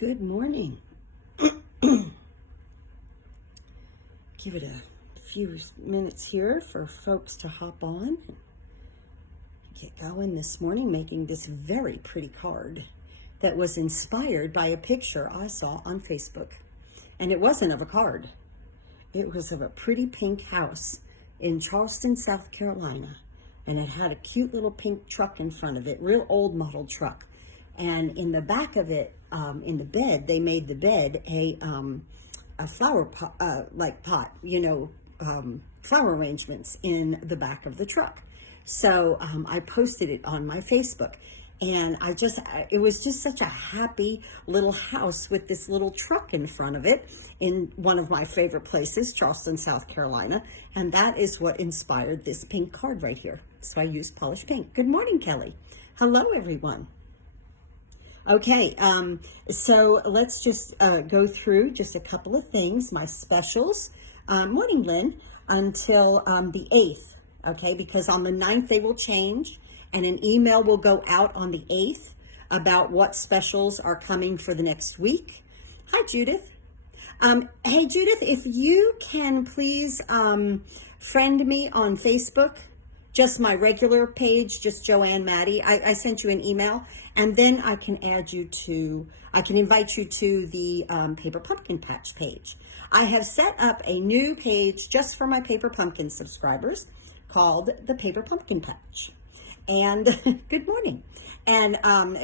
Good morning. Give it a few minutes here for folks to hop on. Get going this morning making this very pretty card that was inspired by a picture I saw on Facebook. And it wasn't of a card. It was of a pretty pink house in Charleston, South Carolina. And it had a cute little pink truck in front of it, real old model truck. And in the back of it, in the bed, they made the bed a flower pot, pot, flower arrangements in the back of the truck. So I posted it on my Facebook, and it was just such a happy little house with this little truck in front of it in one of my favorite places, Charleston, South Carolina. And that is what inspired this pink card right here. So I used polished pink. Good morning, Kelly. Hello, everyone. Okay, so let's just go through just a couple of things, my specials. Morning, Lynn, until the 8th, okay, because on the 9th they will change, and an email will go out on the 8th about what specials are coming for the next week. Hi, Judith. Hey, Judith, if you can please friend me on Facebook, just my regular page, just Joanne Maddie. I sent you an email, and then I can invite you to the Paper Pumpkin Patch page. I have set up a new page just for my Paper Pumpkin subscribers called the Paper Pumpkin Patch. And good morning. And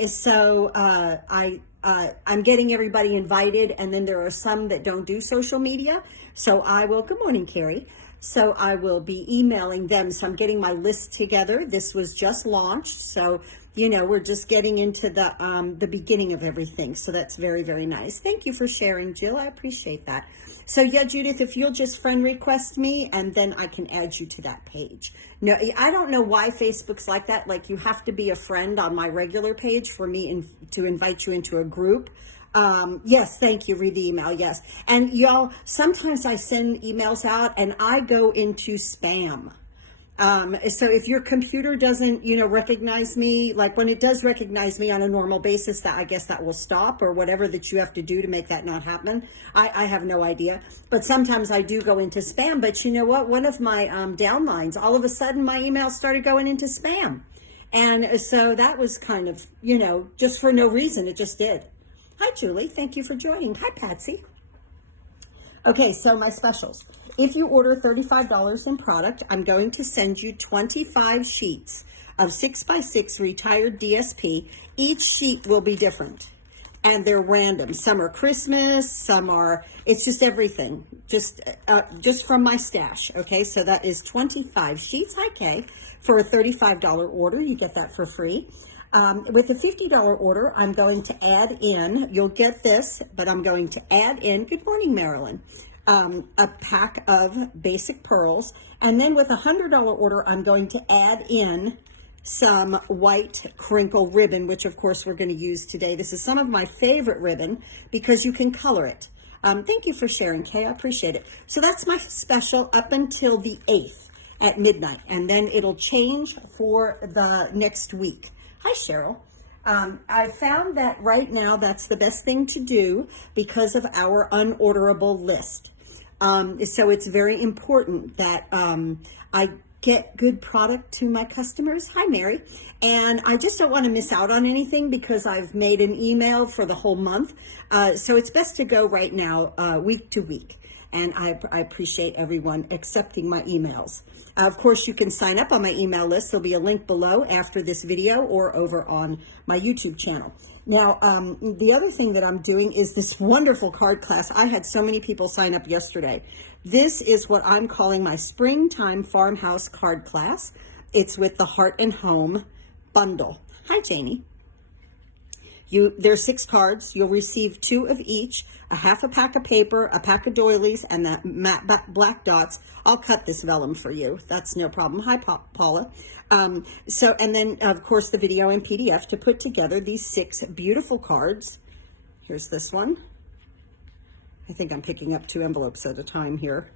so I'm getting everybody invited, and then there are some that don't do social media. So good morning, Carrie. So I will be emailing them. So I'm getting my list together. This was just launched. So, we're just getting into the beginning of everything. So that's very, very nice. Thank you for sharing, Jill. I appreciate that. So yeah, Judith, if you'll just friend request me, and then I can add you to that page. No, I don't know why Facebook's like that. Like, you have to be a friend on my regular page for me to invite you into a group. Yes, thank you. Read the email. Yes. And y'all, sometimes I send emails out and I go into spam. So if your computer doesn't, recognize me, like when it does recognize me on a normal basis, I guess that will stop, or whatever that you have to do to make that not happen. I have no idea, but sometimes I do go into spam. But you know what? One of my, downlines, all of a sudden my email started going into spam. And so that was kind of, just for no reason. It just did. Hi, Julie. Thank you for joining. Hi, Patsy. Okay, so my specials. If you order $35 in product, I'm going to send you 25 sheets of 6x6 retired DSP. Each sheet will be different, and they're random. Some are Christmas, some are, it's just everything, just from my stash, okay? So that is 25 sheets, hi, Kay, for a $35 order. You get that for free. With a $50 order, I'm going to add in, you'll get this, but I'm going to add in, good morning, Marilyn, a pack of basic pearls. And then with a $100 order, I'm going to add in some white crinkle ribbon, which of course we're going to use today. This is some of my favorite ribbon because you can color it. Thank you for sharing, Kay. I appreciate it. So that's my special up until the 8th at midnight. And then it'll change for the next week. Hi, Cheryl. I found that right now that's the best thing to do because of our unorderable list. So it's very important that I get good product to my customers. Hi, Mary. And I just don't want to miss out on anything because I've made an email for the whole month. So it's best to go right now, week to week. And I appreciate everyone accepting my emails. Of course, you can sign up on my email list. There'll be a link below after this video or over on my YouTube channel. Now, the other thing that I'm doing is this wonderful card class. I had so many people sign up yesterday. This is what I'm calling my Springtime Farmhouse card class. It's with the Heart and Home bundle. Hi, Janie. There's 6 cards. You'll receive 2 of each, a half a pack of paper, a pack of doilies, and that matte black dots. I'll cut this vellum for you. That's no problem. Hi, Paula. And then, of course, the video and PDF to put together these 6 beautiful cards. Here's this one. I think I'm picking up 2 envelopes at a time here.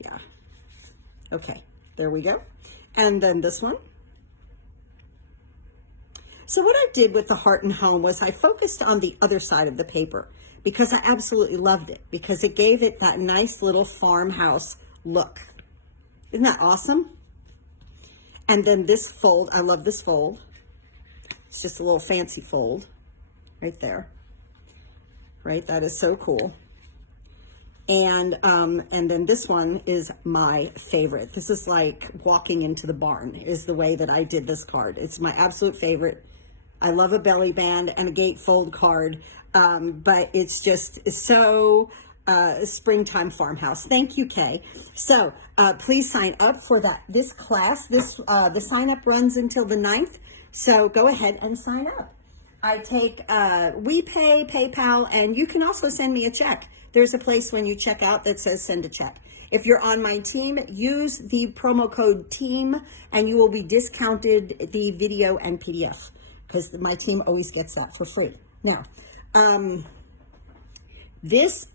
Yeah. Okay, there we go. And then this one. So what I did with the Heart and Home was I focused on the other side of the paper because I absolutely loved it, because it gave it that nice little farmhouse look. Isn't that awesome? And then this fold, I love this fold. It's just a little fancy fold right there. Right, that is so cool. And then this one is my favorite. This is like walking into the barn is the way that I did this card. It's my absolute favorite. I love a belly band and a gatefold card, but it's just so springtime farmhouse. Thank you, Kay. So please sign up for this class. The sign up runs until the 9th. So go ahead and sign up. I take WePay, PayPal, and you can also send me a check. There's a place when you check out that says send a check. If you're on my team, use the promo code TEAM and you will be discounted the video and PDF, because my team always gets that for free. Now, these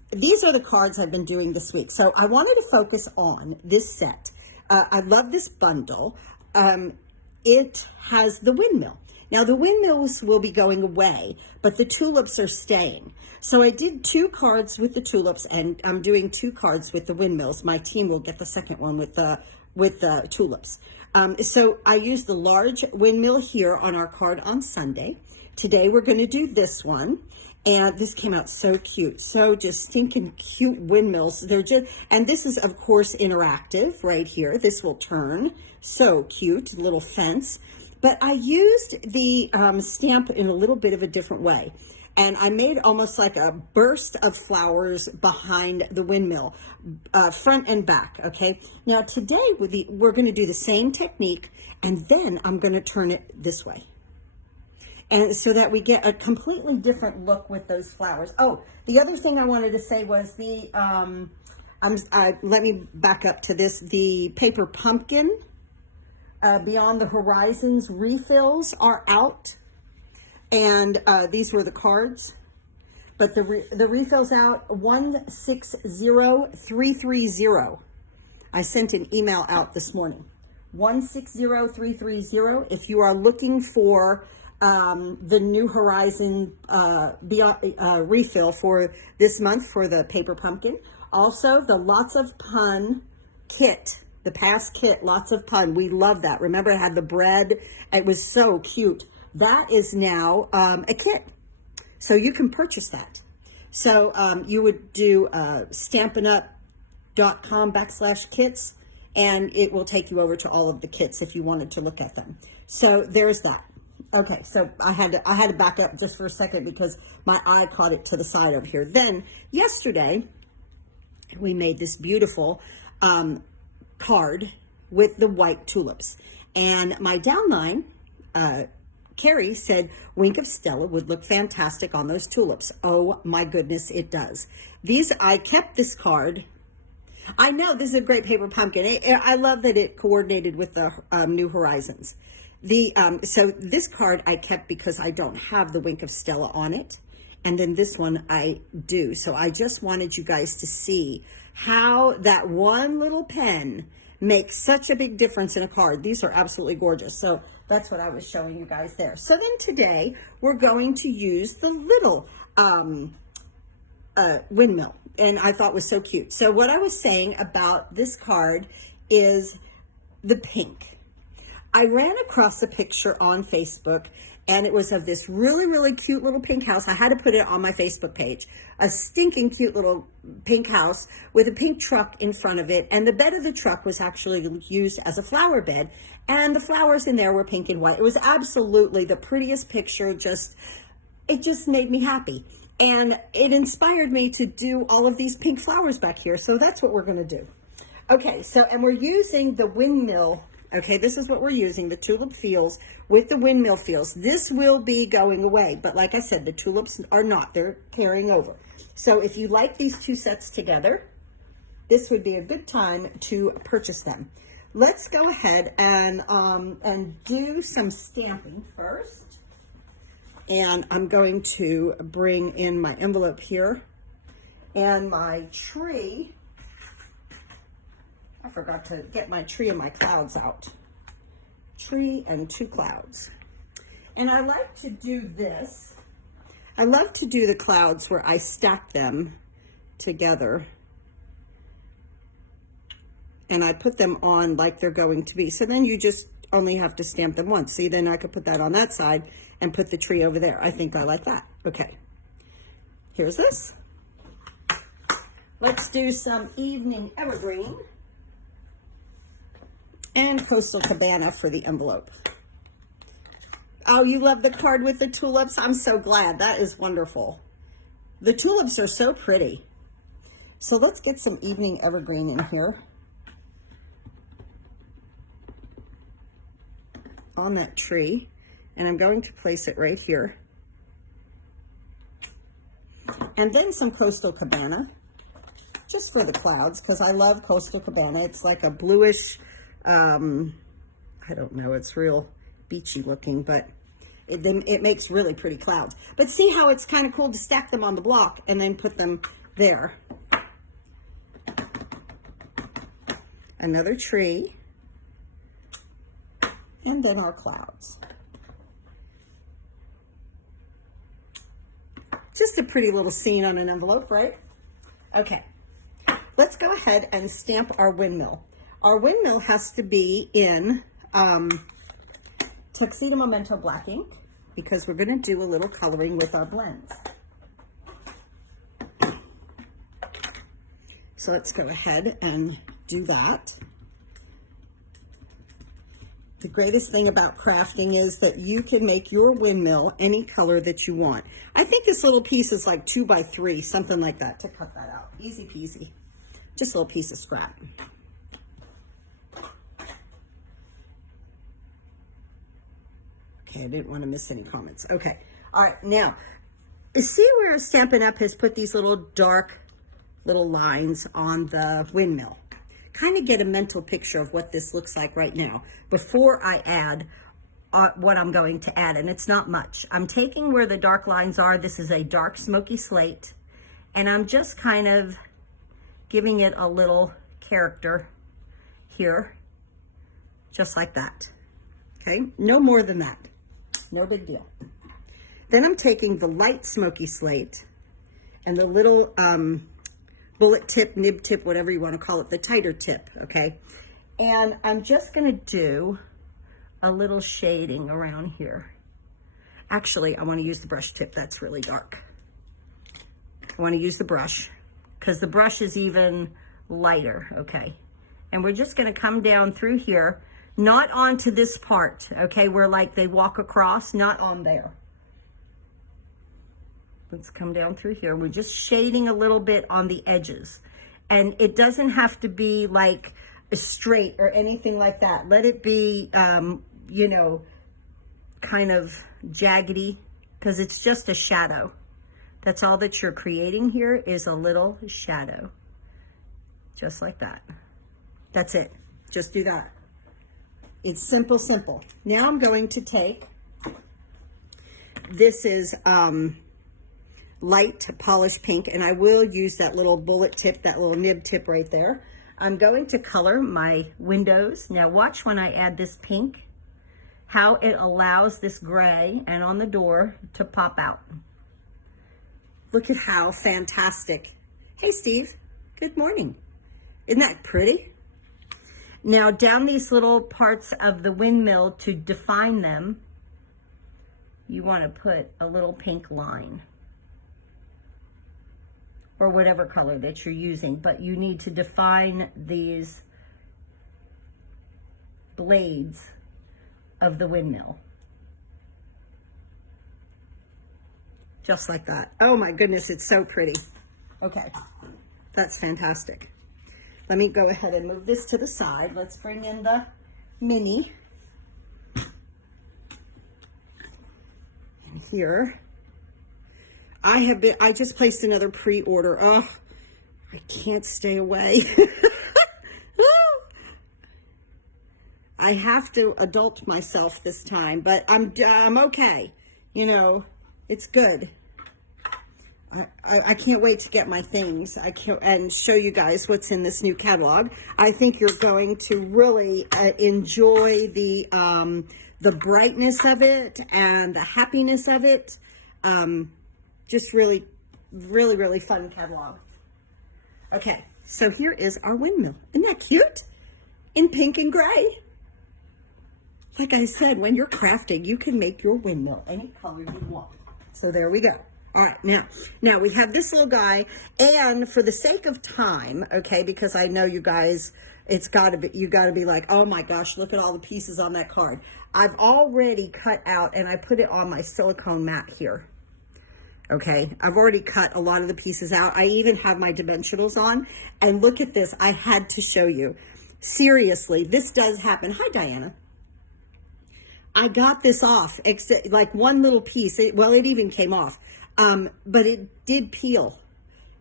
are the cards I've been doing this week. So I wanted to focus on this set. I love this bundle. It has the windmill. Now the windmills will be going away, but the tulips are staying. So I did 2 cards with the tulips, and I'm doing 2 cards with the windmills. My team will get the second one with the tulips. So I used the large windmill here on our card on Sunday. Today we're going to do this one. And this came out so cute, so just stinking cute windmills. They're just, and this is of course interactive right here. This will turn, so cute, little fence. But I used the stamp in a little bit of a different way. And I made almost like a burst of flowers behind the windmill, front and back, okay? Now today we're gonna do the same technique, and then I'm gonna turn it this way. And so that we get a completely different look with those flowers. Oh, the other thing I wanted to say was let me back up to this. The paper pumpkin, Beyond the Horizons refills are out. And these were the cards. But the refills out, 160330. I sent an email out this morning. 160330. If you are looking for the New Horizon refill for this month for the paper pumpkin. Also, the Lots of Pun kit, the past kit, Lots of Pun. We love that. Remember, I had the bread. It was so cute. That is now a kit. So you can purchase that. So you would do stampinup.com/kits, and it will take you over to all of the kits if you wanted to look at them. So there's that. Okay, so I had to back up just for a second because my eye caught it to the side over here. Then yesterday, we made this beautiful card with the white tulips. And my downline, Carrie, said Wink of Stella would look fantastic on those tulips. Oh my goodness, it does. I kept this card. I know this is a great paper pumpkin. I love that it coordinated with the New Horizons. So this card I kept because I don't have the Wink of Stella on it. And then this one I do. So I just wanted you guys to see how that one little pen makes such a big difference in a card. These are absolutely gorgeous. So that's what I was showing you guys there. So then today we're going to use the little windmill. And I thought was so cute. So what I was saying about this card is the pink. I ran across a picture on Facebook, and it was of this really, really cute little pink house. I had to put it on my Facebook page. A stinking cute little pink house with a pink truck in front of it. And the bed of the truck was actually used as a flower bed. And the flowers in there were pink and white. It was absolutely the prettiest picture. It just made me happy. And it inspired me to do all of these pink flowers back here. So that's what we're going to do. Okay, so, and we're using the windmill. Okay, this is what we're using, the tulip feels with the windmill feels. This will be going away, but like I said, the tulips are not. They're carrying over. So if you like these 2 sets together, this would be a good time to purchase them. Let's go ahead and do some stamping first. And I'm going to bring in my envelope here and my tree. I forgot to get my tree and my clouds out. Tree and 2 clouds. And I like to do this. I love to do the clouds where I stack them together. And I put them on like they're going to be. So then you just only have to stamp them once. See, then I could put that on that side and put the tree over there. I think I like that. Okay. Here's this. Let's do some evening evergreen and Coastal Cabana for the envelope. Oh, you love the card with the tulips? I'm so glad. That is wonderful. The tulips are so pretty. So let's get some evening evergreen in here on that tree. And I'm going to place it right here. And then some Coastal Cabana, just for the clouds, because I love Coastal Cabana. It's like a bluish, I don't know, it's real beachy looking, but it makes really pretty clouds. But see how it's kind of cool to stack them on the block and then put them there. Another tree. And then our clouds. Just a pretty little scene on an envelope, right? Okay, let's go ahead and stamp our windmill. Our windmill has to be in Tuxedo Memento black ink because we're going to do a little coloring with our blends. So let's go ahead and do that. The greatest thing about crafting is that you can make your windmill any color that you want. I think this little piece is like 2 by 3, something like that, to cut that out. Easy peasy. Just a little piece of scrap. Okay, I didn't want to miss any comments. Okay, all right, now, see where Stampin' Up! Has put these little dark little lines on the windmill? Kind of get a mental picture of what this looks like right now before I add what I'm going to add, and it's not much. I'm taking where the dark lines are. This is a dark smoky slate, and I'm just kind of giving it a little character here, just like that. Okay, no more than that. No big deal. Then I'm taking the light smoky slate and the little bullet tip, nib tip, whatever you want to call it, the tighter tip, okay? And I'm just going to do a little shading around here. Actually, I want to use the brush tip. That's really dark. I want to use the brush because the brush is even lighter, okay? And we're just going to come down through here, not onto this part, okay, where like they walk across, not on there. Let's come down through here. We're just shading a little bit on the edges. And it doesn't have to be like straight or anything like that. Let it be, you know, kind of jaggedy, because it's just a shadow. That's all that you're creating here is a little shadow. Just like that. That's it. Just do that. It's simple, simple. Now I'm going to take, this is light polished pink, and I will use that little bullet tip, that little nib tip right there. I'm going to color my windows. Now watch when I add this pink, how it allows this gray and on the door to pop out. Look at how fantastic. Hey Steve, good morning. Isn't that pretty? Now down these little parts of the windmill, to define them, you want to put a little pink line, or whatever color that you're using, but you need to define these blades of the windmill. Just like that. Oh my goodness, it's so pretty. Okay, that's fantastic. Let me go ahead and move this to the side. Let's bring in the mini. And here, I just placed another pre-order. Oh, I can't stay away. I have to adult myself this time, but I'm okay. You know, it's good. I can't wait to get my things and show you guys what's in this new catalog. I think you're going to really enjoy the the brightness of it and the happiness of it. Just really, really, really fun catalog. Okay, so here is our windmill. Isn't that cute? In pink and gray. Like I said, when you're crafting, you can make your windmill any color you want. So there we go. All right, now we have this little guy, and for the sake of time, okay, because I know you guys, you gotta be like, oh my gosh, look at all the pieces on that card. I've already cut out, and I put it on my silicone mat here. Okay, I've already cut a lot of the pieces out. I even have my dimensionals on, and look at this. I had to show you. Seriously, this does happen. Hi, Diana. I got this off, except like one little piece. Well, it even came off, but it did peel.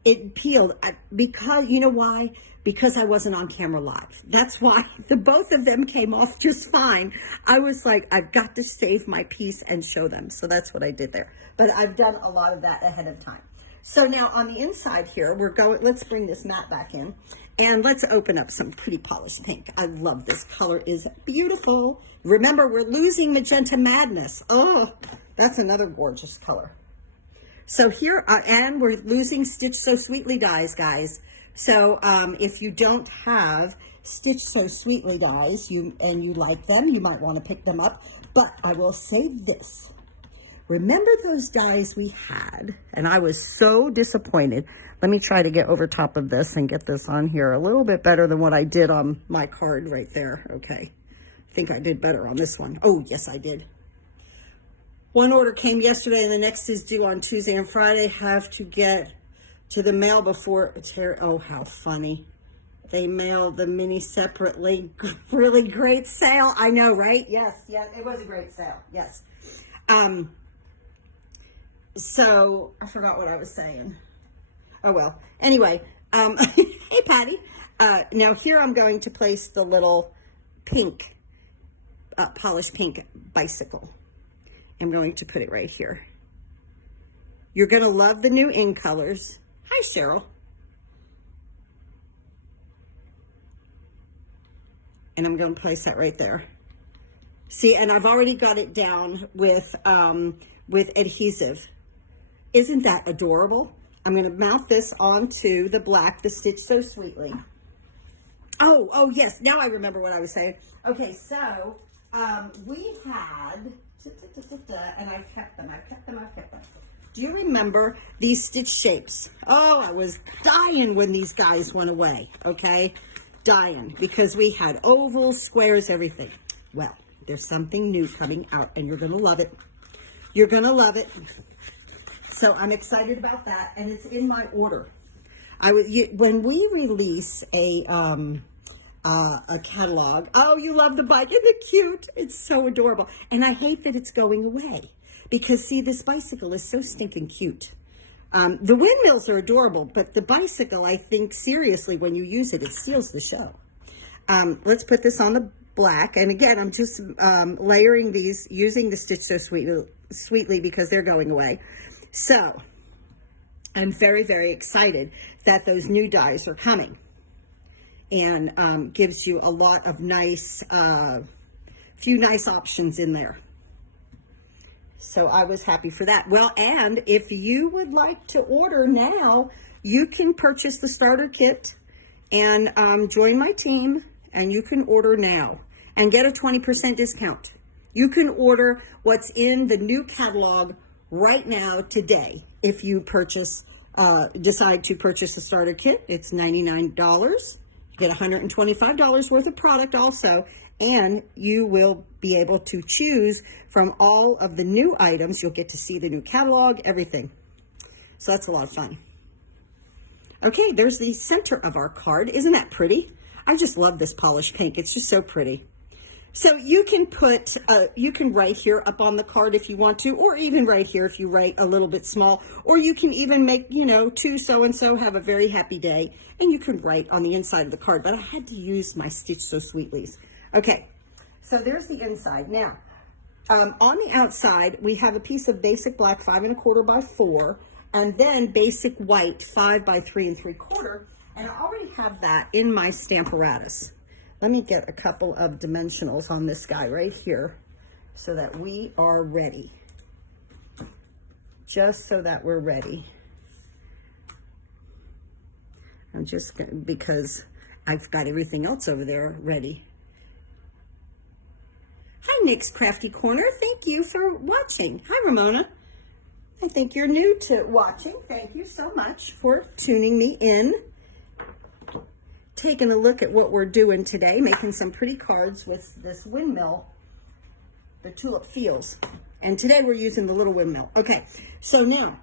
It peeled because, you know why? Because I wasn't on camera live. That's why the both of them came off just fine. I was like, I've got to save my piece and show them. So that's what I did there. But I've done a lot of that ahead of time. So now on the inside here, let's bring this mat back in and let's open up some pretty polished pink. I love this color, is beautiful. Remember, we're losing Magenta Madness. Oh, that's another gorgeous color. So here, and we're losing Stitch So Sweetly dies, guys. So if you don't have Stitch So Sweetly dies and you like them, you might want to pick them up. But I will say this. Remember those dies we had? And I was so disappointed. Let me try to get over top of this and get this on here a little bit better than what I did on my card right there. Okay. I think I did better on this one. Oh, yes, I did. One order came yesterday and the next is due on Tuesday and Friday. Have to get to the mail before it's here. Oh, how funny. They mailed the mini separately. Really great sale. I know, right? Yes, it was a great sale. Yes. So I forgot what I was saying. Oh, well. Anyway, hey, Patty. Now here I'm going to place the little pink, polished pink bicycle. I'm going to put it right here. You're going to love the new in colors. Hi, Cheryl. And I'm going to place that right there. See, and I've already got it down with adhesive. Isn't that adorable? I'm going to mount this onto the black, the Stitch So Sweetly. Oh, yes. Now I remember what I was saying. Okay, so we had, and I've kept them. Do you remember these stitch shapes? Oh, I was dying when these guys went away, okay? Dying, because we had ovals, squares, everything. Well, there's something new coming out, and you're going to love it. You're going to love it. So I'm excited about that, and it's in my order. When we release a catalog, oh, you love the bike, isn't it cute? It's so adorable, and I hate that it's going away because see, this bicycle is so stinking cute. The windmills are adorable, but the bicycle, I think seriously, when you use it, it steals the show. Let's put this on the black, and again, I'm just layering these using the Stitch So Sweetly because they're going away. So I'm very, very excited that those new dies are coming, and gives you a lot of nice, few nice options in there. So I was happy for that. Well, and if you would like to order now, you can purchase the starter kit and join my team, and you can order now and get a 20% discount. You can order what's in the new catalog right now today. If you purchase, decide to purchase the starter kit, it's $99. You get $125 worth of product also, and you will be able to choose from all of the new items. You'll get to see the new catalog, everything. So that's a lot of fun. Okay, there's the center of our card. Isn't that pretty? I just love this polished pink. It's just so pretty. So you can put, you can write here up on the card if you want to, or even right here if you write a little bit small, or you can even make, you know, to so-and-so have a very happy day, and you can write on the inside of the card, but I had to use my Stitch So Sweetlies. Okay, so there's the inside. Now, on the outside, we have a piece of basic black 5 1/4 by 4, and then basic white 5 by 3 3/4, and I already have that in my Stamparatus. Let me get a couple of dimensionals on this guy right here so that we are ready. Just so that we're ready. I'm just gonna, because I've got everything else over there ready. Hi, Nick's Crafty Corner. Thank you for watching. Hi, Ramona. I think you're new to watching. Thank you so much for tuning me in. Taking a look at what we're doing today, making some pretty cards with this windmill, the Tulip Fields. And today we're using the little windmill. Okay, so now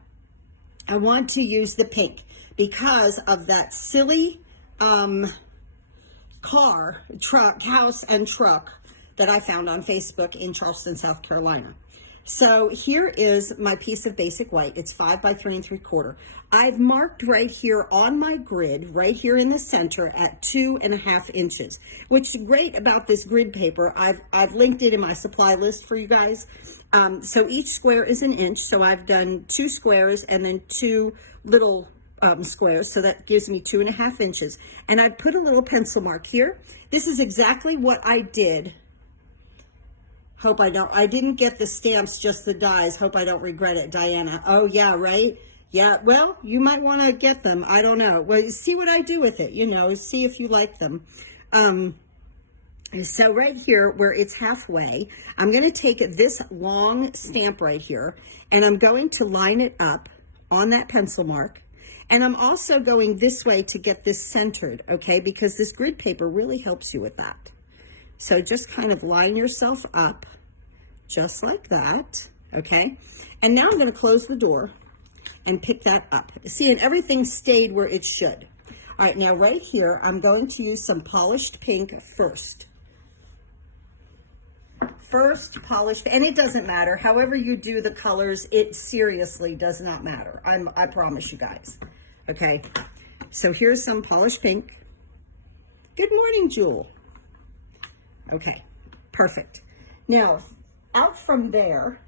I want to use the pink because of that silly house and truck that I found on Facebook in Charleston, South Carolina. So here is my piece of basic white. It's 5 by 3 3/4. I've marked right here on my grid, right here in the center at 2.5 inches, which is great about this grid paper. I've linked it in my supply list for you guys. So each square is 1 inch. So I've done 2 squares and then 2 little squares. So that gives me 2.5 inches. And I put a little pencil mark here. This is exactly what I did. Hope I didn't get the stamps, just the dies. Hope I don't regret it, Diana. Oh, yeah, right? Yeah, well, you might want to get them. I don't know. Well, see what I do with it, you know, see if you like them. So right here, where it's halfway, I'm going to take this long stamp right here, and I'm going to line it up on that pencil mark. And I'm also going this way to get this centered, okay? Because this grid paper really helps you with that. So just kind of line yourself up just like that, okay? And now I'm going to close the door and pick that up. See, and everything stayed where it should. All right, now right here, I'm going to use some polished pink first. First polished, and it doesn't matter. However you do the colors, it seriously does not matter. I promise you guys, okay? So here's some polished pink. Good morning, Jewel. Okay, perfect. Now, out from there,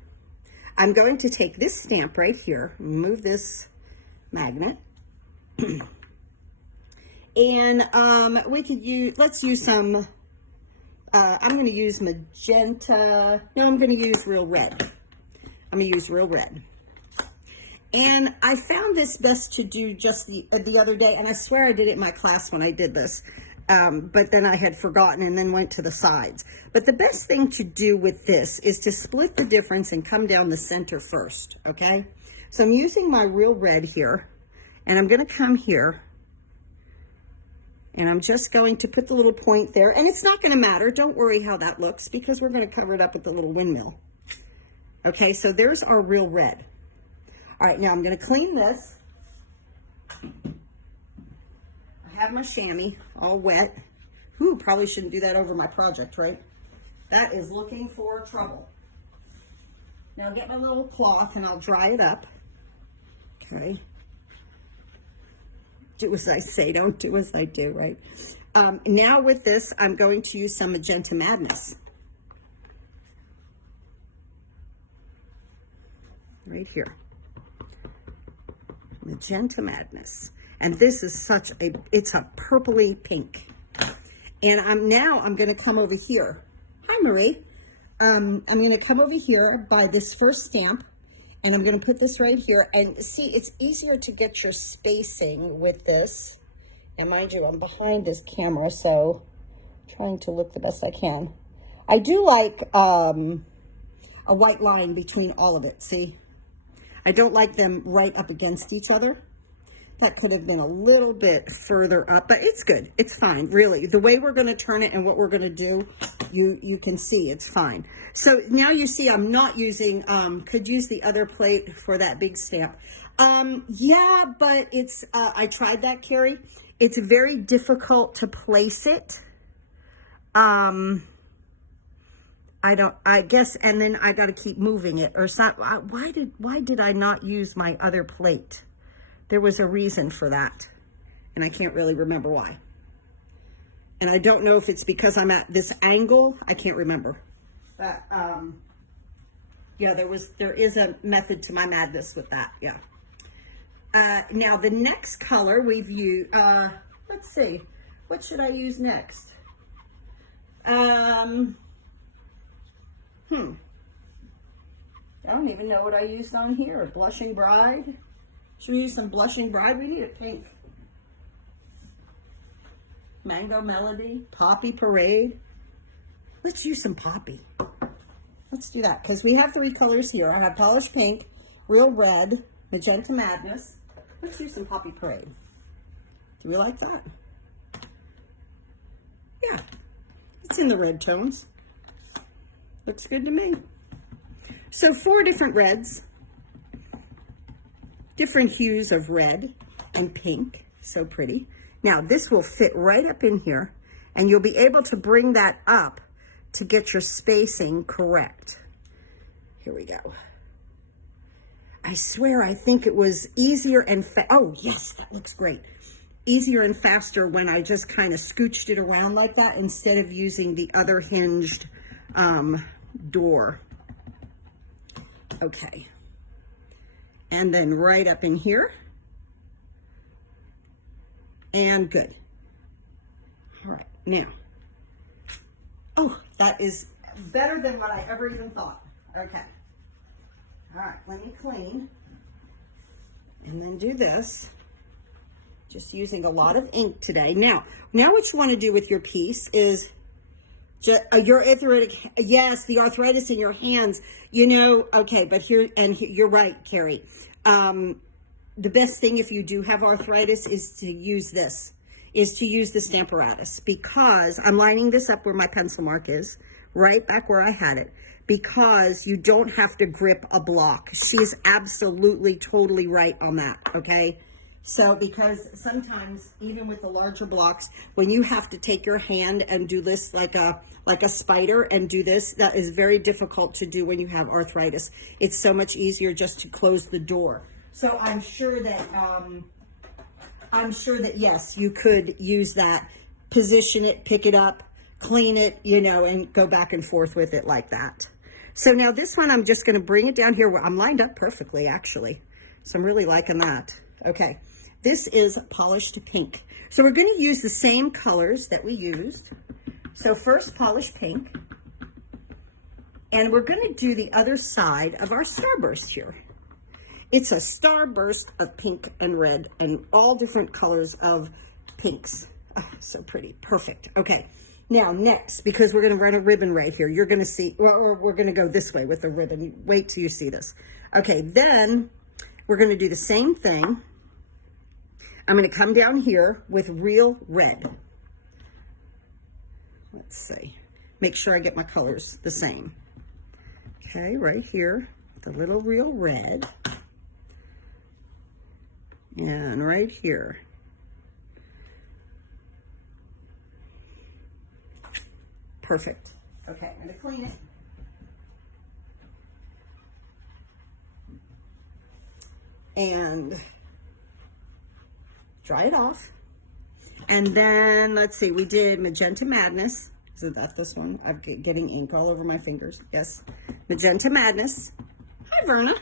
I'm going to take this stamp right here, move this magnet, and we could use, let's use some, I'm going to use magenta, no, I'm going to use real red. I'm going to use real red. And I found this best to do just the other day, and I swear I did it in my class when I did this. But then I had forgotten and then went to the sides. But the best thing to do with this is to split the difference and come down the center first, okay? So I'm using my real red here, and I'm going to come here, and I'm just going to put the little point there. And it's not going to matter. Don't worry how that looks, because we're going to cover it up with the little windmill. Okay, so there's our real red. All right, now I'm going to clean this. Have my chamois all wet. Ooh, probably shouldn't do that over my project, right? That is looking for trouble. Now get my little cloth and I'll dry it up. Okay. Do as I say, don't do as I do, right? Now with this, I'm going to use some Magenta Madness. Right here. Magenta Madness. And this is such a, it's a purpley pink. And I'm going to come over here. Hi, Marie. I'm going to come over here by this first stamp, and I'm going to put this right here. And see, it's easier to get your spacing with this. And mind you, I'm behind this camera, so I'm trying to look the best I can. I do like a white line between all of it, see? I don't like them right up against each other. That could have been a little bit further up, but it's good. It's fine, really. The way we're going to turn it and what we're going to do, you can see it's fine. So now you see I'm not using, could use the other plate for that big stamp. Yeah, but it's, I tried that, Carrie. It's very difficult to place it. I guess, and then I got to keep moving it or something. Why did I not use my other plate? There was a reason for that, and I can't really remember why. And I don't know if it's because I'm at this angle. I can't remember. But, yeah, there is a method to my madness with that, yeah. Now, the next color we've used, let's see. What should I use next? I don't even know what I used on here. Blushing Bride. Should we use some Blushing Bride? We need a pink. Mango Melody. Poppy Parade. Let's use some Poppy. Let's do that, because we have 3 colors here. I have Polished Pink, Real Red, Magenta Madness. Let's do some Poppy Parade. Do we like that? Yeah. It's in the red tones. Looks good to me. So 4 different reds. Different hues of red and pink. So pretty. Now this will fit right up in here, and you'll be able to bring that up to get your spacing correct. Here we go. I swear, I think it was easier and oh yes, that looks great. Easier and faster when I just kind of scooched it around like that instead of using the other hinged door. Okay. And then right up in here. And good. All right, now. Oh, that is better than what I ever even thought. Okay. All right, let me clean. And then do this. Just using a lot of ink today. Now what you want to do with your piece is your arthritic, yes, the arthritis in your hands, you know, okay, but here, you're right, Carrie. The best thing if you do have arthritis is to use this, is to use the Stamparatus, because I'm lining this up where my pencil mark is, right back where I had it, because you don't have to grip a block. She's absolutely, totally right on that, okay? So, because sometimes, even with the larger blocks, when you have to take your hand and do this like a spider and do this, that is very difficult to do when you have arthritis. It's so much easier just to close the door. So I'm sure that yes, you could use that, position it, pick it up, clean it, you know, and go back and forth with it like that. So now this one, I'm just going to bring it down here where I'm lined up perfectly, actually. So I'm really liking that. Okay. This is Polished Pink. So we're going to use the same colors that we used. So first, Polished Pink. And we're going to do the other side of our starburst here. It's a starburst of pink and red and all different colors of pinks. Oh, so pretty. Perfect. Okay. Now, next, because we're going to run a ribbon right here, you're going to see, or we're going to go this way with the ribbon. Wait till you see this. Okay, then we're going to do the same thing. I'm going to come down here with Real Red. Let's see. Make sure I get my colors the same. Okay, right here, the little Real Red. And right here. Perfect. Okay, I'm going to clean it. And dry it off. And then, let's see, we did Magenta Madness. Isn't that this one? I'm getting ink all over my fingers. Yes. Magenta Madness. Hi, Verna.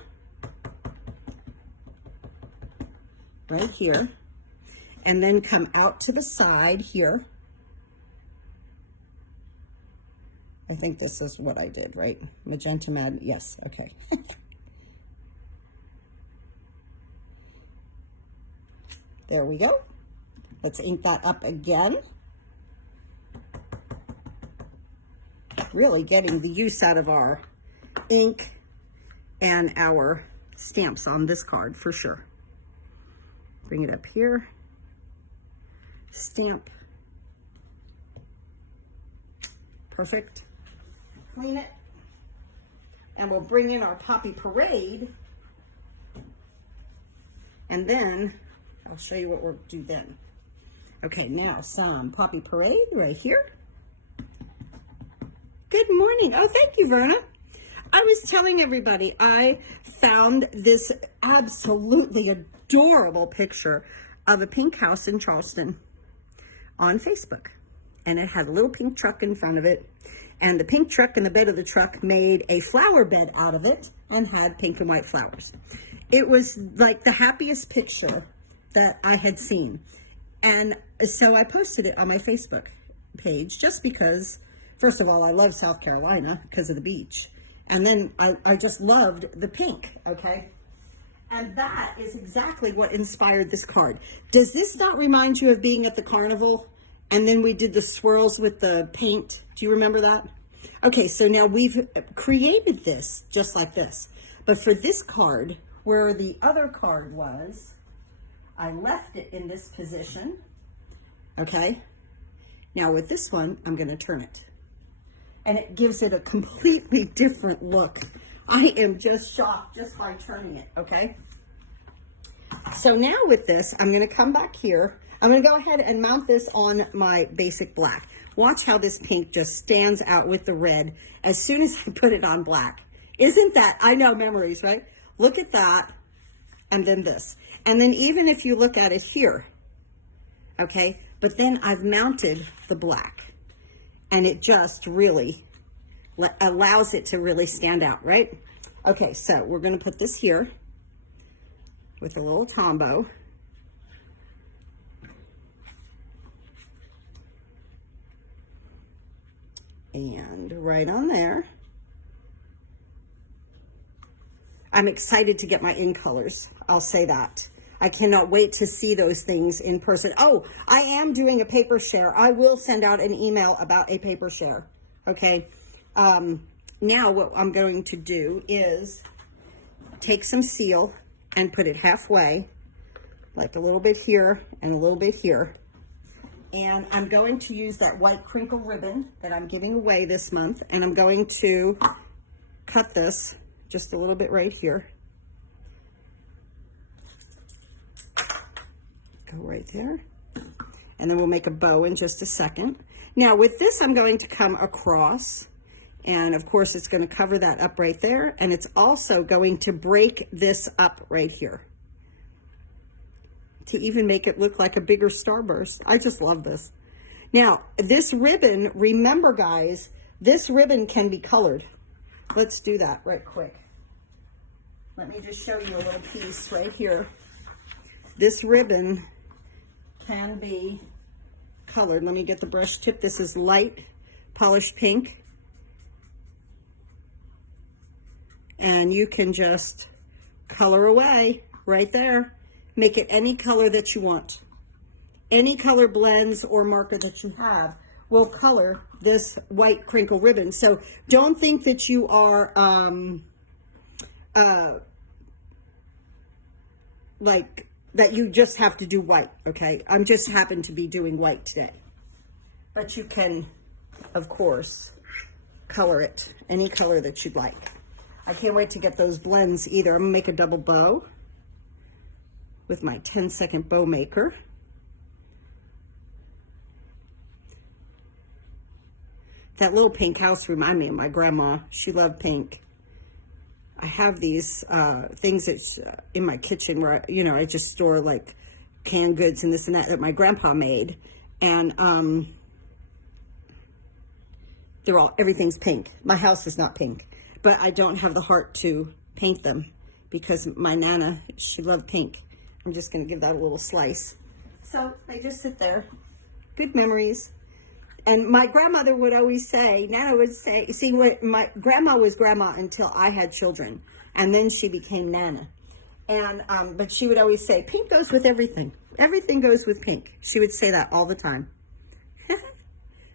Right here. And then come out to the side here. I think this is what I did, right? Magenta Madness. Yes, okay. There we go. Let's ink that up again. Really getting the use out of our ink and our stamps on this card for sure. Bring it up here. Stamp. Perfect. Clean it. And we'll bring in our Poppy Parade. And then I'll show you what we'll do then. Okay, now some Poppy Parade right here. Good morning. Oh, thank you, Verna. I was telling everybody I found this absolutely adorable picture of a pink house in Charleston on Facebook. And it had a little pink truck in front of it. And the pink truck in the bed of the truck made a flower bed out of it and had pink and white flowers. It was like the happiest picture that I had seen. And so I posted it on my Facebook page just because, first of all, I love South Carolina because of the beach. And then I just loved the pink, okay? And that is exactly what inspired this card. Does this not remind you of being at the carnival? And then we did the swirls with the paint. Do you remember that? Okay, so now we've created this just like this. But for this card, where the other card was, I left it in this position, okay? Now with this one, I'm gonna turn it. And it gives it a completely different look. I am just shocked just by turning it, okay? So now with this, I'm gonna come back here. I'm gonna go ahead and mount this on my basic black. Watch how this pink just stands out with the red as soon as I put it on black. Isn't that, I know, memories, right? Look at that, and then this. And then even if you look at it here, okay? But then I've mounted the black, and it just really allows it to really stand out, right? Okay, so we're gonna put this here with a little Tombow. And right on there. I'm excited to get my in colors. I'll say that. I cannot wait to see those things in person. Oh, I am doing a paper share. I will send out an email about a paper share. Okay. Now what I'm going to do is take some seal and put it halfway, like a little bit here and a little bit here. And I'm going to use that white crinkle ribbon that I'm giving away this month, and I'm going to cut this just a little bit right here. Go right there. And then we'll make a bow in just a second. Now with this, I'm going to come across, and of course it's going to cover that up right there, and it's also going to break this up right here to even make it look like a bigger starburst. I just love this. Now, this ribbon, remember guys, this ribbon can be colored. Let's do that right quick. Let me just show you a little piece right here. This ribbon can be colored. Let me get the brush tip. This is light polished pink. And you can just color away right there. Make it any color that you want. Any color blends or marker that you have will color this white crinkle ribbon. So don't think that you are like that you just have to do white, okay? I'm just happen to be doing white today. But you can, of course, color it any color that you'd like. I can't wait to get those blends either. I'm gonna make a double bow with my 10-second bow maker. That little pink house reminded me of my grandma. She loved pink. I have these things that's in my kitchen where, you know, I just store like canned goods and this and that my grandpa made. And they're all, everything's pink. My house is not pink, but I don't have the heart to paint them because my Nana, she loved pink. I'm just going to give that a little slice. So they just sit there. Good memories. And my grandmother would always say, Nana would say, see, what my grandma was grandma until I had children. And then she became Nana. And, but she would always say, pink goes with everything. Everything goes with pink. She would say that all the time.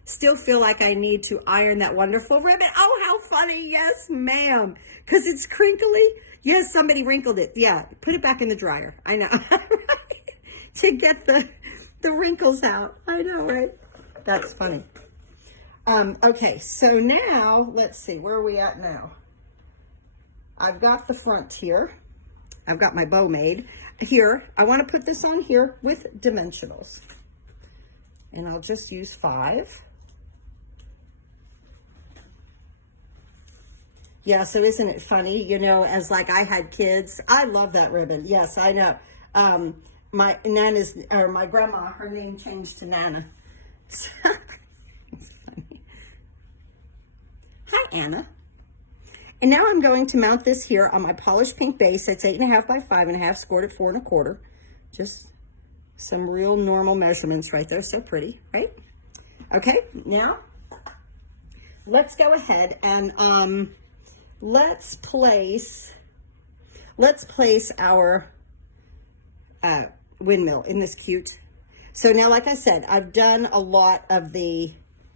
Still feel like I need to iron that wonderful ribbon. Oh, how funny. Yes, ma'am. Because it's crinkly. Yes, somebody wrinkled it. Yeah, put it back in the dryer. I know. To get the wrinkles out. I know, right? That's funny. Okay, so now, let's see. Where are we at now? I've got the front here. I've got my bow made. Here, I want to put this on here with dimensionals. And I'll just use 5. Yeah, so isn't it funny, you know, as like I had kids, I love that ribbon. Yes, I know. My Nana's, or my grandma, her name changed to Nana. So, it's funny. Hi, Anna. And now I'm going to mount this here on my polished pink base. It's 8.5 by 5.5, scored at 4 1/4. Just some real normal measurements right there. So pretty, right? Okay, now let's go ahead and let's place our windmill. Isn't this cute? So now, like I said, I've done a lot of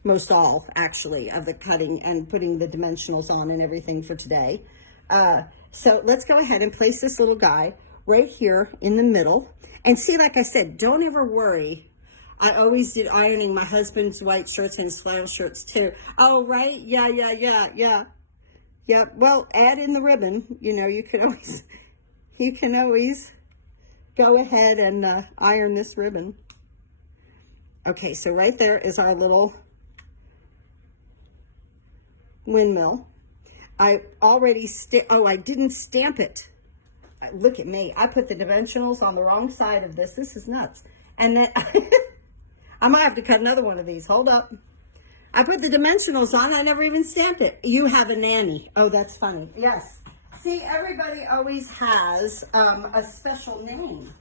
most all actually of the cutting and putting the dimensionals on and everything for today. So let's go ahead and place this little guy right here in the middle. And see, like I said, don't ever worry. I always did ironing my husband's white shirts and his flannel shirts too. Oh, right? Yeah. Yep. Well, add in the ribbon. You know, you can always go ahead and iron this ribbon. Okay, so right there is our little windmill. I already I didn't stamp it. Look at me. I put the dimensionals on the wrong side of this. This is nuts. And then I might have to cut another one of these. Hold up. I put the dimensionals on. I never even stamped it. You have a nanny. Oh, that's funny. Yes. See, everybody always has a special name.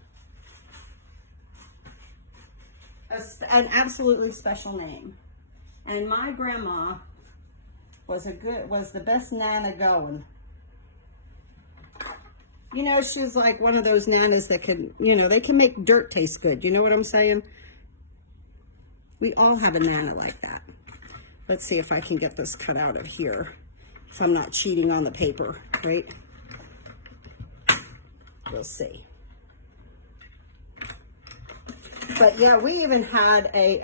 An absolutely special name. And my grandma was the best nana going. You know, she was like one of those nanas that can, they can make dirt taste good. You know what I'm saying? We all have a nana like that. Let's see if I can get this cut out of here. If I'm not cheating on the paper, right? We'll see. But yeah, we even had a,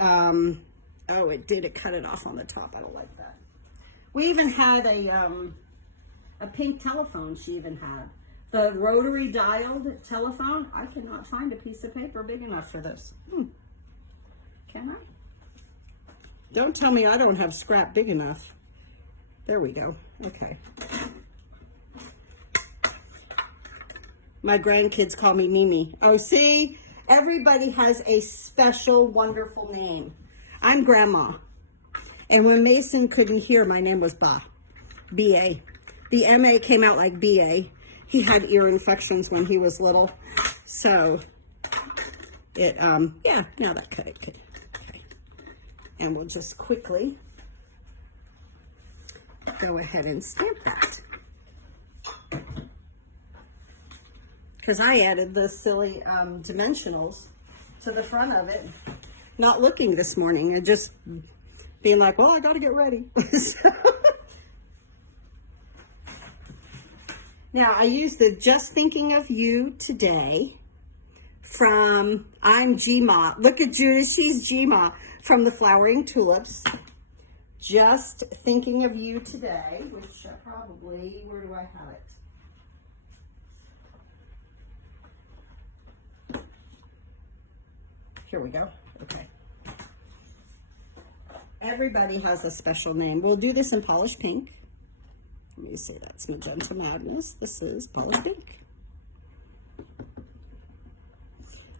it cut it off on the top. I don't like that. We even had a pink telephone she even had. The rotary dialed telephone. I cannot find a piece of paper big enough for this. Can I? Don't tell me I don't have scrap big enough. There we go. Okay. My grandkids call me Mimi. Oh, see? Everybody has a special, wonderful name. I'm Grandma. And when Mason couldn't hear, my name was Ba. B-A. The M-A came out like B-A. He had ear infections when he was little. So, yeah, now that cut it could. Okay. And we'll just quickly go ahead and stamp that. Because I added the silly dimensionals to the front of it. Not looking this morning and just being like, well, I got to get ready. Now, I used the Just Thinking of You Today from I'm Gma. Look at Judith, she's Gma from the Flowering Tulips. Just Thinking of You Today, which probably, where do I have it? Here we go. Okay. Everybody has a special name. We'll do this in Polished Pink. Let me see, that's Magenta Madness. This is Polished Pink.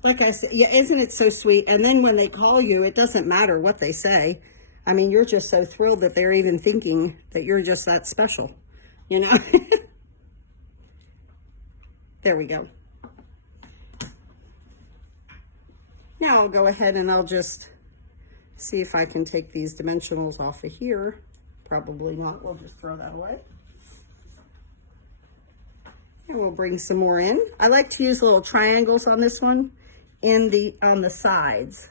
Like I said, yeah, isn't it so sweet? And then when they call you, it doesn't matter what they say. I mean, you're just so thrilled that they're even thinking that you're just that special, you know? There we go. Now I'll go ahead and I'll just see if I can take these dimensionals off of here. Probably not. We'll just throw that away. And we'll bring some more in. I like to use little triangles on this one on the sides.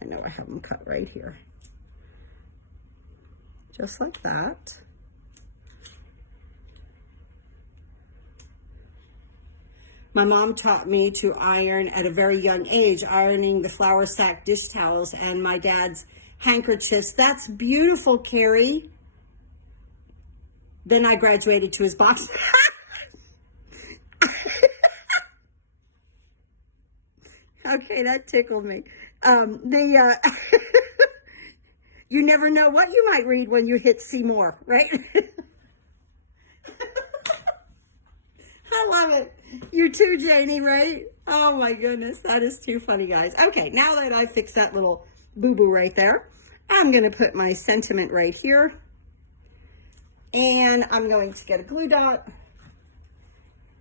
I know I have them cut right here. Just like that. My mom taught me to iron at a very young age, ironing the flour sack dish towels and my dad's handkerchiefs. That's beautiful, Carrie. Then I graduated to his box. Okay, that tickled me. You never know what you might read when you hit see more, right? I love it. You too, Janie, right? Oh my goodness, that is too funny, guys. Okay, now that I fixed that little boo-boo right there, I'm gonna put my sentiment right here. And I'm going to get a glue dot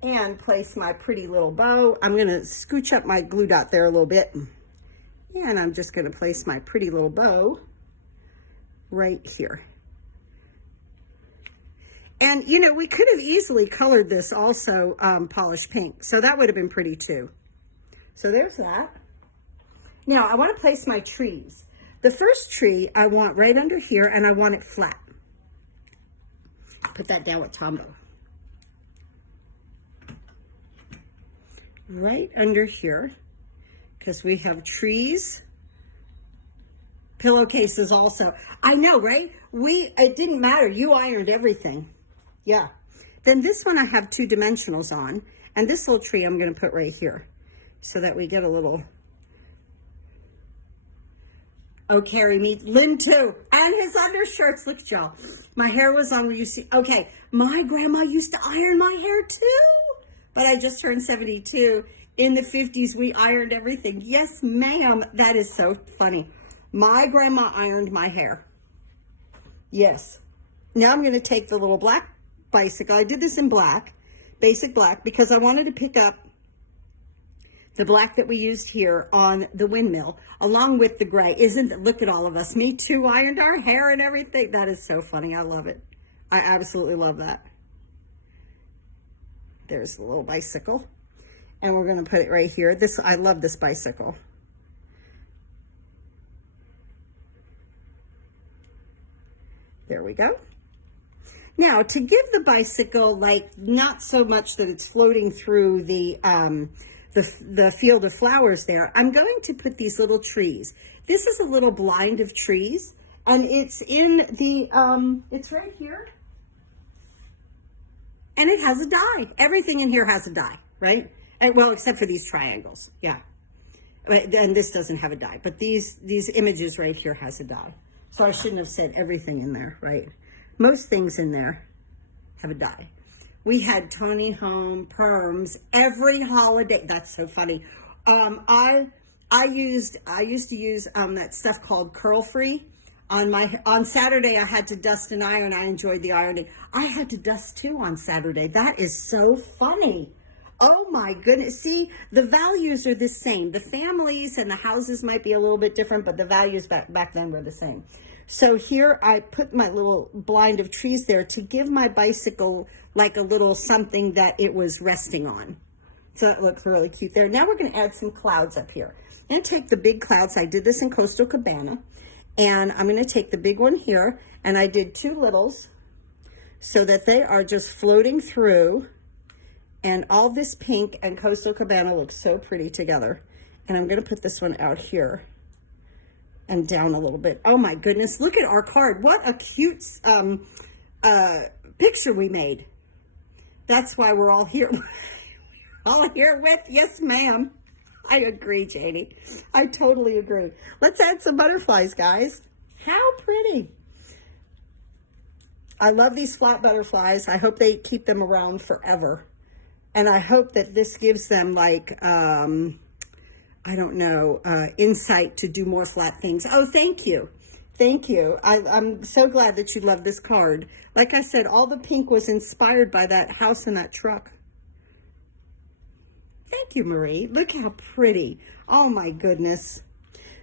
and place my pretty little bow. I'm gonna scooch up my glue dot there a little bit. And I'm just gonna place my pretty little bow right here. And, you know, we could have easily colored this also polished pink. So that would have been pretty too. So there's that. Now, I want to place my trees. The first tree I want right under here, and I want it flat. Put that down with Tombow. Right under here, because we have trees. Pillowcases also. I know, right? It didn't matter. You ironed everything. Yeah. Then this one I have 2 dimensionals on, and this little tree I'm going to put right here so that we get a little. Oh, carry me. Lynn too. And his undershirts. Look, y'all. My hair was on where you see. Okay. My grandma used to iron my hair too. But I just turned 72. In the 50s, we ironed everything. Yes, ma'am. That is so funny. My grandma ironed my hair. Yes. Now I'm going to take the little black bicycle. I did this in black, basic black, because I wanted to pick up the black that we used here on the windmill, along with the gray. Look at all of us. Me too, ironed our hair and everything. That is so funny. I love it. I absolutely love that. There's the little bicycle. And we're going to put it right here. I love this bicycle. There we go. Now, to give the bicycle, like, not so much that it's floating through the field of flowers there, I'm going to put these little trees. This is a little blind of trees, and it's in the, it's right here. And it has a die. Everything in here has a die, right? And, well, except for these triangles, yeah. And this doesn't have a die, but these images right here has a die. So I shouldn't have said everything in there, right? Most things in there have a die. We had Tony home, perms, every holiday. That's so funny. I used to use that stuff called Curl Free. On Saturday, I had to dust and iron. I enjoyed the ironing. I had to dust too on Saturday. That is so funny. Oh my goodness. See, the values are the same. The families and the houses might be a little bit different, but the values back then were the same. So here I put my little blind of trees there to give my bicycle like a little something that it was resting on. So that looks really cute there. Now we're going to add some clouds up here. I'm going to take the big clouds. I did this in Coastal Cabana. And I'm going to take the big one here. And I did 2 littles so that they are just floating through. And all this pink and Coastal Cabana looks so pretty together. And I'm going to put this one out here and down a little bit. Oh my goodness, look at our card. What a cute picture we made. That's why we're all here. All here with, yes ma'am. I agree, Janie. I totally agree. Let's add some butterflies, guys. How pretty. I love these flat butterflies. I hope they keep them around forever. And I hope that this gives them like, I don't know, insight to do more flat things. Oh, thank you. Thank you. I'm so glad that you love this card. Like I said, all the pink was inspired by that house and that truck. Thank you, Marie. Look how pretty. Oh my goodness.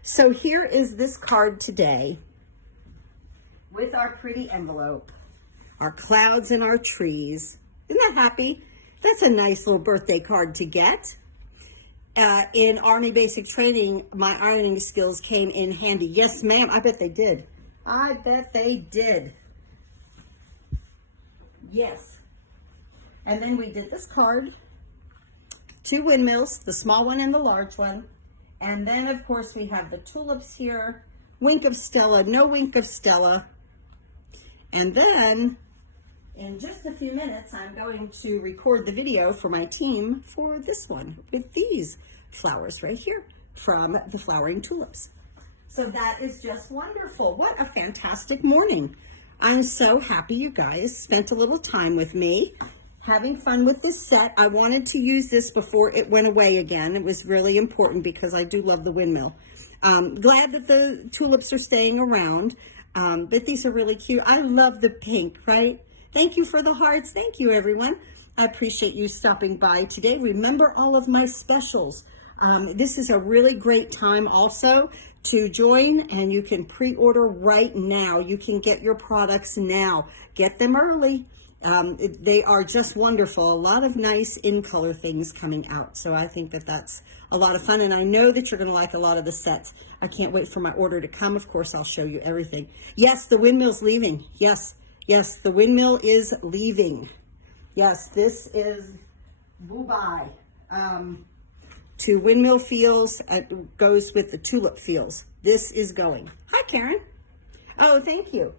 So here is this card today with our pretty envelope, our clouds and our trees. Isn't that happy? That's a nice little birthday card to get. In Army Basic Training, my ironing skills came in handy. Yes, ma'am. I bet they did. I bet they did. Yes. And then we did this card. 2 windmills, the small one and the large one. And then, of course, we have the tulips here. Wink of Stella, no wink of Stella. And then, in just a few minutes, I'm going to record the video for my team for this one with these flowers right here from the Flowering Tulips. So that is just wonderful. What a fantastic morning. I'm so happy you guys spent a little time with me, having fun with this set. I wanted to use this before it went away again. It was really important because I do love the windmill. Glad that the tulips are staying around, but these are really cute. I love the pink, right? Thank you for the hearts. Thank you, everyone. I appreciate you stopping by today. Remember all of my specials. This is a really great time also to join, and you can pre-order right now. You can get your products now. Get them early, They are just wonderful. A lot of nice in-color things coming out. So I think that that's a lot of fun. And I know that you're going to like a lot of the sets. I can't wait for my order to come. Of course, I'll show you everything. Yes, the windmill's leaving. Yes, yes, the windmill is leaving. Yes, this is bye-bye. To Windmill Fields, goes with the Tulip Fields. This is going. Hi, Karen. Oh, thank you.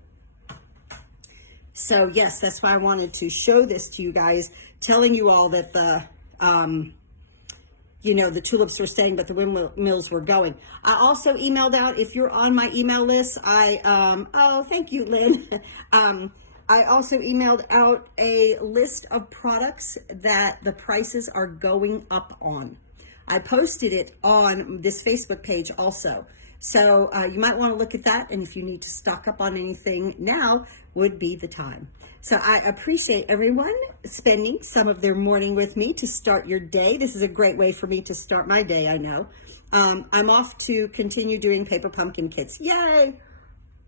So yes, that's why I wanted to show this to you guys, telling you all that the, you know, the tulips were staying, but the windmills were going. I also emailed out, if you're on my email list, oh, thank you, Lynn. I also emailed out a list of products that the prices are going up on. I posted it on this Facebook page also. So you might want to look at that, and if you need to stock up on anything, now would be the time. So I appreciate everyone spending some of their morning with me to start your day. This is a great way for me to start my day, I know. I'm off to continue doing paper pumpkin kits. Yay!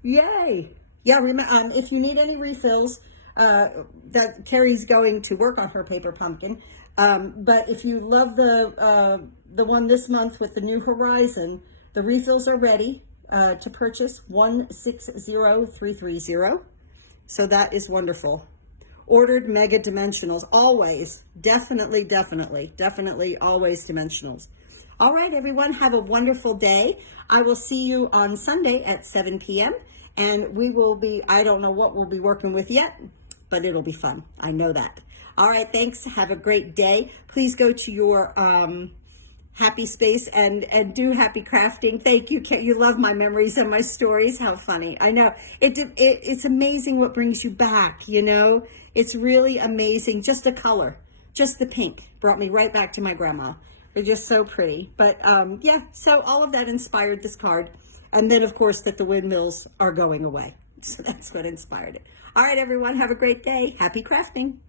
Yay! Yeah, if you need any refills, that Carrie's going to work on her paper pumpkin. But if you love the one this month with the New Horizon, the refills are ready to purchase, 160330. So that is wonderful. Ordered mega dimensionals, always, definitely always dimensionals. All right, everyone, have a wonderful day. I will see you on Sunday at 7 p.m. And we will be, I don't know what we'll be working with yet, but it'll be fun. I know that. All right, thanks. Have a great day. Please go to your happy space and do happy crafting. Thank you. You love my memories and my stories. How funny. I know. It's amazing what brings you back, you know. It's really amazing. Just a color, just the pink brought me right back to my grandma. They're just so pretty. But yeah, so all of that inspired this card. And then, of course, that the windmills are going away. So that's what inspired it. All right, everyone. Have a great day. Happy crafting.